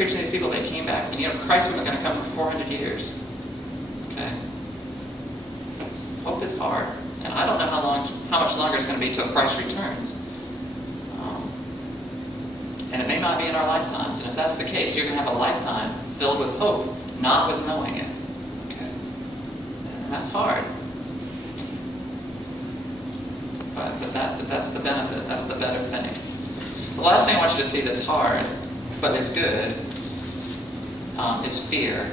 preaching to these people, they came back. And Christ wasn't going to come for 400 years. Okay? Hope is hard. And I don't know how much longer it's going to be till Christ returns. And it may not be in our lifetimes. And if that's the case, you're going to have a lifetime filled with hope, not with knowing it. Okay? And that's hard. But that's the benefit. That's the better thing. The last thing I want you to see that's hard, but is good, is fear.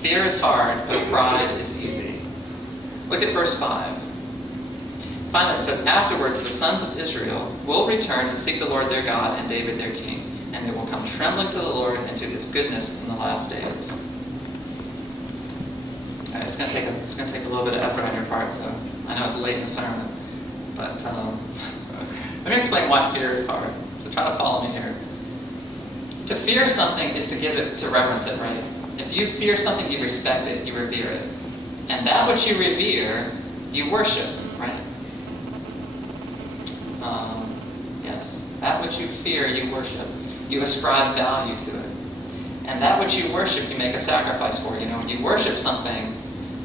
Fear is hard, but pride is easy. Look at verse 5. Finally, it says, "Afterward, the sons of Israel will return and seek the Lord their God and David their king, and they will come trembling to the Lord and to his goodness in the last days." All right, it's going to take a little bit of effort on your part, so I know it's late in the sermon, but let me explain why fear is hard. So try to follow me here. To fear something is to reverence it, right? If you fear something, you respect it, you revere it, and that which you revere, you worship, right? Yes, that which you fear, you worship. You ascribe value to it. And that which you worship, you make a sacrifice for. When you worship something,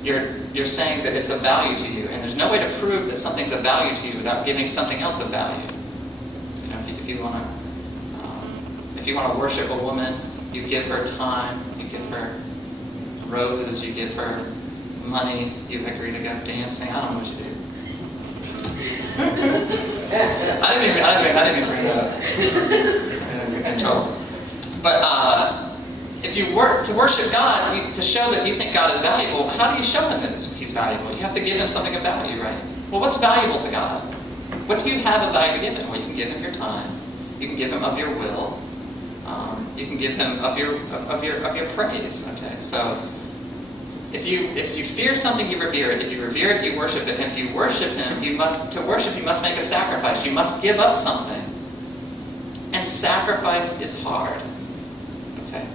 you're saying that it's of value to you. And there's no way to prove that something's of value to you without giving something else of value. If you want to worship a woman, you give her time, you give her roses, you give her money, you agree to go dancing. I don't know what you do. I didn't even bring that up. In trouble. But if you work to worship God, to show that you think God is valuable, how do you show him that he's valuable? You have to give him something of value, right? Well, what's valuable to God? What do you have of value to give him? Well, you can give him your time. You can give him of your will. You can give him of your praise. Okay, so if you fear something, you revere it. If you revere it, you worship it. And if you worship him, you must make a sacrifice. You must give up something. And sacrifice is hard. Okay,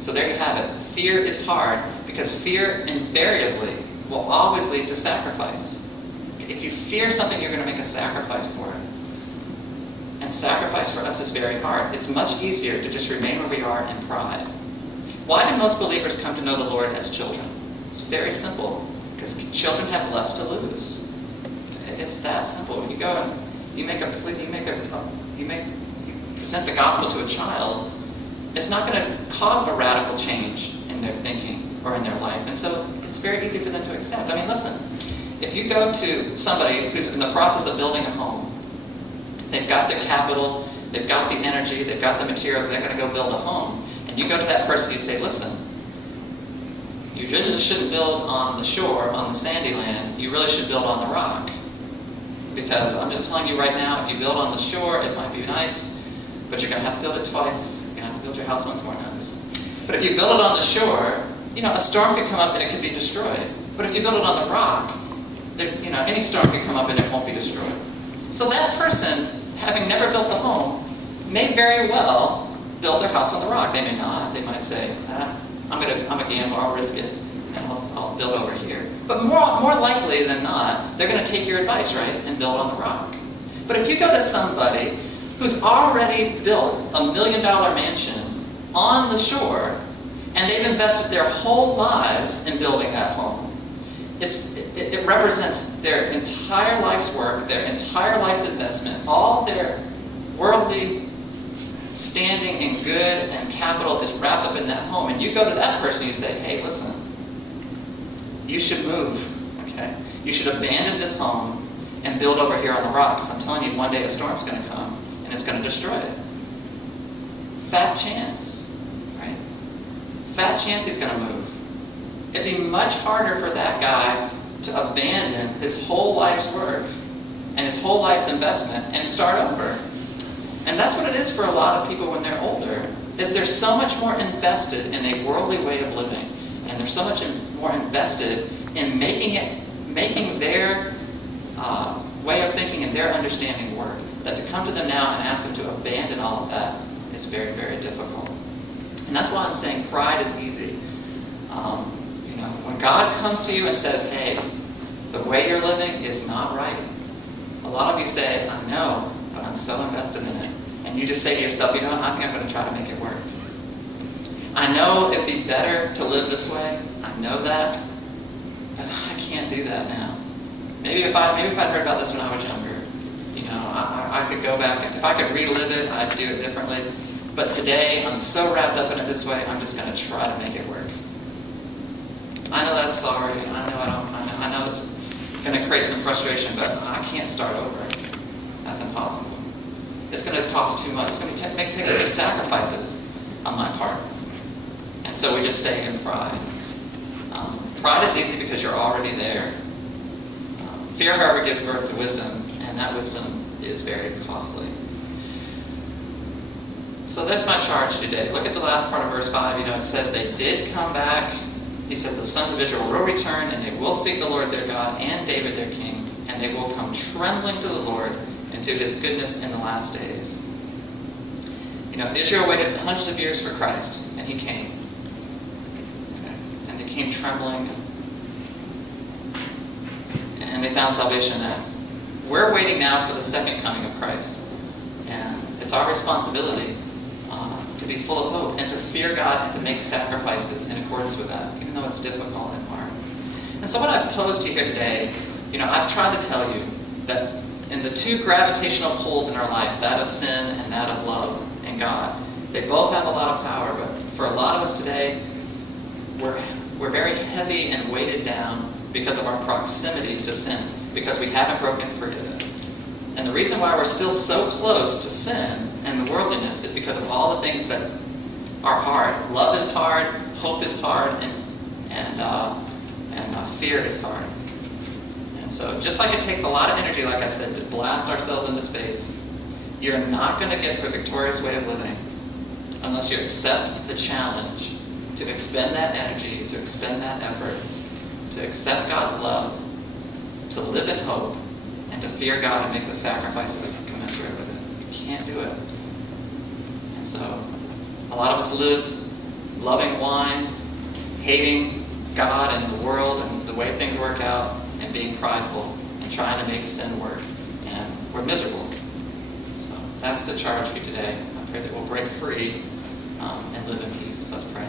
so there you have it. Fear is hard because fear invariably will always lead to sacrifice. If you fear something, you're going to make a sacrifice for it. And sacrifice for us is very hard. It's much easier to just remain where we are in pride. Why do most believers come to know the Lord as children? It's very simple. Because children have less to lose. It's that simple. You go and you present the gospel to a child. It's not going to cause a radical change in their thinking or in their life. And so it's very easy for them to accept. I mean, listen. If you go to somebody who's in the process of building a home, they've got their capital, they've got the energy, they've got the materials, and they're going to go build a home. And you go to that person, you say, listen, you really shouldn't build on the shore, on the sandy land. You really should build on the rock. Because I'm just telling you right now, if you build on the shore, it might be nice, but you're going to have to build it twice. You're going to have to build your house once more nice. But if you build it on the shore, a storm could come up and it could be destroyed. But if you build it on the rock, any storm could come up and it won't be destroyed. So that person, having never built the home, may very well build their house on the rock. They may not. They might say, I'm a gambler, I'll risk it, and I'll build over here. But more likely than not, they're going to take your advice, right, and build on the rock. But if you go to somebody who's already built $1 million mansion on the shore, and they've invested their whole lives in building that home, it represents their entire life's work, their entire life's investment, all their worldly standing and good and capital is wrapped up in that home. And you go to that person and you say, hey, listen, you should move, okay? You should abandon this home and build over here on the rock, because I'm telling you, one day a storm's going to come and it's going to destroy it. Fat chance, right? Fat chance he's going to move. It'd be much harder for that guy to abandon his whole life's work and his whole life's investment and start over. And that's what it is for a lot of people when they're older, is they're so much more invested in a worldly way of living, and they're so much more invested in making their way of thinking and their understanding work, that to come to them now and ask them to abandon all of that is very, very difficult. And that's why I'm saying pride is easy. When God comes to you and says, hey, the way you're living is not right, a lot of you say, I know, but I'm so invested in it. And you just say to yourself, I think I'm going to try to make it work. I know it'd be better to live this way. I know that. But I can't do that now. Maybe if I'd heard about this when I was younger, I could go back, and if I could relive it, I'd do it differently. But today, I'm so wrapped up in it this way, I'm just going to try to make it work. I know that's sorry. I know it's going to create some frustration, but I can't start over. That's impossible. It's going to cost too much. It's going to take big sacrifices on my part. And so we just stay in pride. Pride is easy because you're already there. Fear, however, gives birth to wisdom, and that wisdom is very costly. So that's my charge today. Look at the last part of verse 5. It says they did come back. He said the sons of Israel will return, and they will seek the Lord their God and David their king, and they will come trembling to the Lord and to his goodness in the last days. Israel waited hundreds of years for Christ, and he came. Okay? And they came trembling, and they found salvation. That we're waiting now for the second coming of Christ, and it's our responsibility to be full of hope and to fear God and to make sacrifices in accordance with that, even though it's difficult and hard. And so what I've posed to you here today, I've tried to tell you that in the two gravitational pulls in our life, that of sin and that of love and God, they both have a lot of power, but for a lot of us today, we're very heavy and weighted down because of our proximity to sin, because we haven't broken free of it. And the reason why we're still so close to sin and the worldliness is because of all the things that are hard. Love is hard, hope is hard, and fear is hard. And so just like it takes a lot of energy, like I said, to blast ourselves into space, you're not going to get the victorious way of living unless you accept the challenge to expend that energy, to expend that effort, to accept God's love, to live in hope, and to fear God and make the sacrifices commensurate with it. You can't do it. And so a lot of us live loving wine, hating God and the world and the way things work out, and being prideful and trying to make sin work. And we're miserable. So that's the charge for you today. I pray that we'll break free and live in peace. Let's pray.